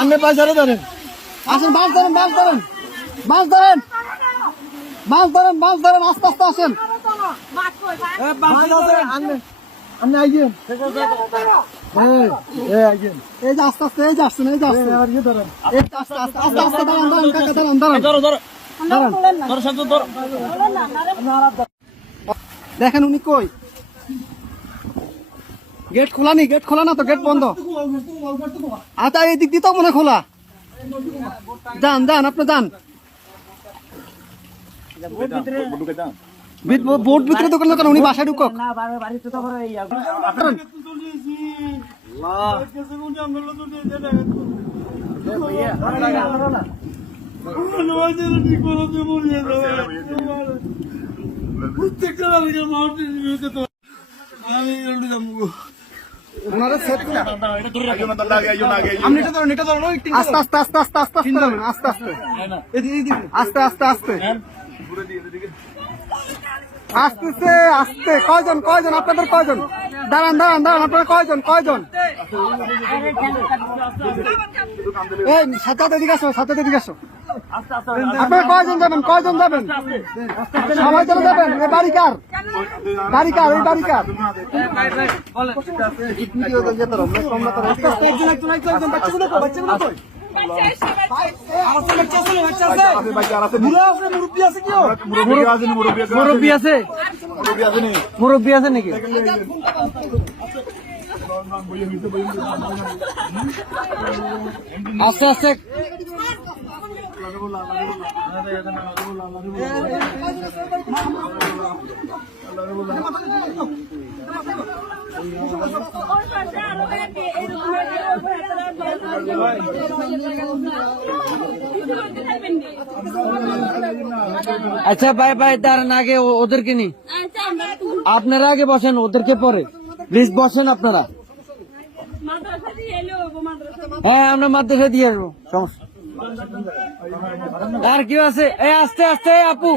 আপনি পয়সারে ধরেন, আসেন, মাছ ধরেন, মাছ ধরেন, মাছ ধরেন, মাছ ধরেন, মাছ ধরেন, আস্তে আস্তে আসেন। আপনি আইয়েন, এই যে আস্তে আস্তে, এই যে আসছেন, এই যে আসছেন, এই যে আস্তে আস্তে আস্তে আস্তে দাঁড়ান, দাঁড়ান কাকা, দাঁড়ান, দাঁড়ান, দেখেন উনি কই, গেট খোলা নি, গেট খোলা না তো, গেট বন্ধ। আচ্ছা এই দিক দিয়ে তো মনে খোলা, যান যান, আপনি যান, বোট ভিতরে দোকান দোকান, উনি বাসায় ঢুকক। আস্তে আস্তে আস্তে আস্তে আস্তে আস্তে আস্তে আস্তে আস্তে আস্তে আসতেছে, আসতে কয়জন, কয়জন আপনাদের, কয়জন, দাঁড়ান দাঁড়ান দাঁড়ান, আপনারা কয়জন, কয়জন, এই সাথে এদিকে আসো, সাথে এদিকে আসো, আপনারা কয়জন যাবেন, কয়জন যাবেন, সবাই চলে যাবেন, এই বাড়ি কার, বাড়ি কার, এই বাড়ি কার, মুরব্বী আছে, মুরব্বী আছে নাকি? আস্তে আস্তে আচ্ছা ভাই ভাই, দাঁড়ান, আগে ওদেরকে নি, আপনারা আগে বসেন, ওদেরকে পরে প্লিজ বসেন আপনারা। হ্যাঁ আমরা মাদ্রাসা দিয়ে আসবো, সমস্যা। আর কেউ আছে? এই আস্তে আস্তে আপু,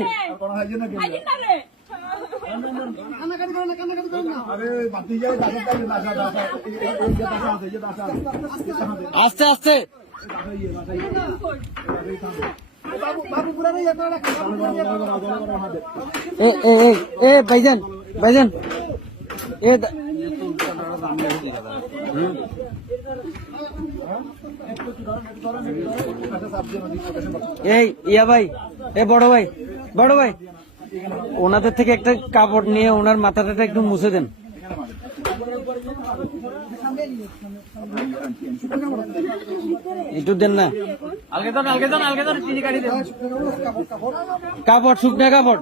আস্তে আস্তে, ভাইজান ভাইজান, এই ইয়া ভাই, এ বড় ভাই, বড় ভাই, ওনাদের থেকে একটা কাপড় নিয়ে ওনার মাথাটা একটু মুছে দেন। একটু দেন না, কাপড়, শুকনা কাপড়।